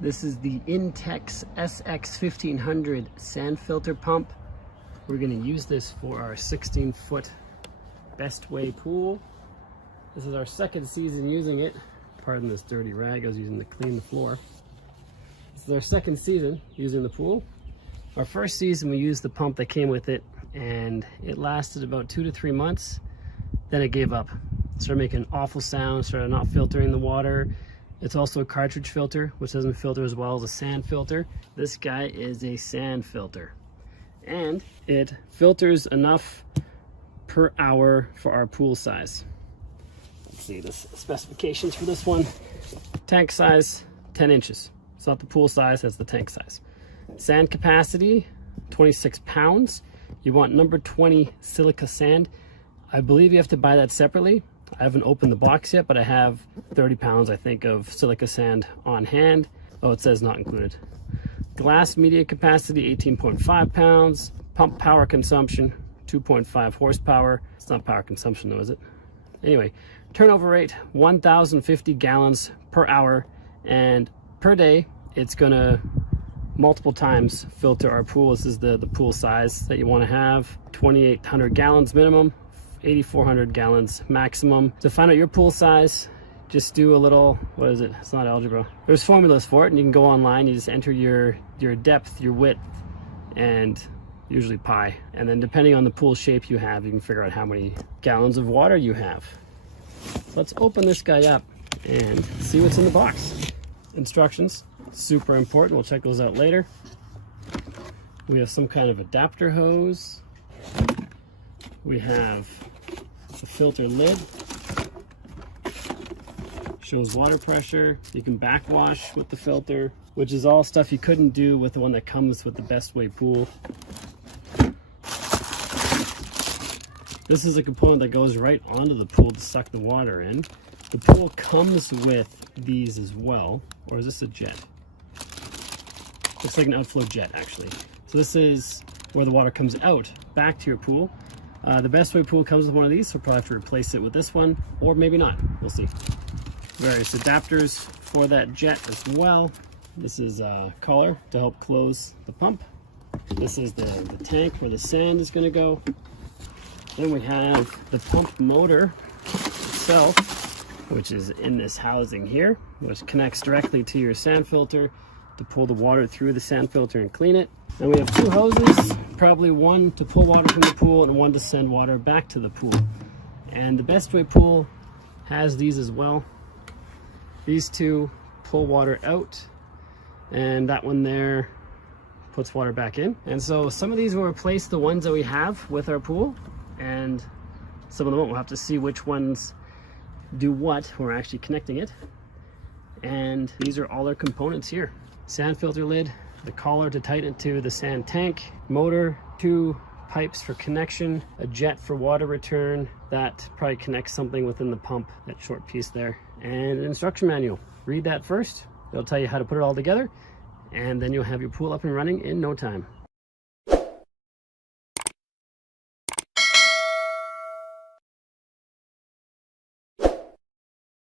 This is the INTEX SX1500 sand filter pump. We're going to use this for our 16-foot best way pool. This is our second season using it. Pardon this dirty rag I was using to clean the floor. This is our second season using the pool. Our first season we used the pump that came with it, and it lasted about 2 to 3 months. Then it gave up. It started making awful sounds, started not filtering the water. It's also a cartridge filter, which doesn't filter as well as a sand filter. This guy is a sand filter, and it filters enough per hour for our pool size. Let's see the specifications for this one. Tank size, 10 inches. It's not the pool size, that's the tank size. Sand capacity, 26 pounds. You want number 20 silica sand. I believe you have to buy that separately. I haven't opened the box yet, but I have 30 pounds, I think, of silica sand on hand. Oh, it says not included. Glass media capacity, 18.5 pounds. Pump power consumption, 2.5 horsepower. It's not power consumption though, is it? Anyway, turnover rate, 1,050 gallons per hour. And per day, it's gonna multiple times filter our pool. This is the pool size that you wanna have. 2,800 gallons minimum. 8,400 gallons maximum. To find out your pool size, just do a little, what is it? It's not algebra. There's formulas for it, and you can go online, you just enter your depth, your width, and usually pi. And then depending on the pool shape you have, you can figure out how many gallons of water you have. So let's open this guy up and see what's in the box. Instructions, super important. We'll check those out later. We have some kind of adapter hose. We have the filter lid, shows water pressure. You can backwash with the filter, which is all stuff you couldn't do with the one that comes with the Best Way pool. This is a component that goes right onto the pool to suck the water in. The pool comes with these as well, or is this a jet? Looks like an outflow jet actually. So this is where the water comes out back to your pool. The Best Way pool comes with one of these, so we'll probably have to replace it with this one, or maybe not, we'll see. Various adapters for that jet as well. This is a collar to help close the pump. This is the tank where the sand is gonna go. Then we have the pump motor itself, which is in this housing here, which connects directly to your sand filter to pull the water through the sand filter and clean it. And we have 2 hoses, probably one to pull water from the pool and one to send water back to the pool. And the Best Way pool has these as well. These 2 pull water out, and that one there puts water back in. And so some of these will replace the ones that we have with our pool, and some of them won't. We'll have to see which ones do what when we're actually connecting it. And these are all our components here. Sand filter lid, the collar to tighten it to the sand tank, motor, 2 pipes for connection, a jet for water return, that probably connects something within the pump, that short piece there, and an instruction manual. Read that first, it'll tell you how to put it all together, and then you'll have your pool up and running in no time.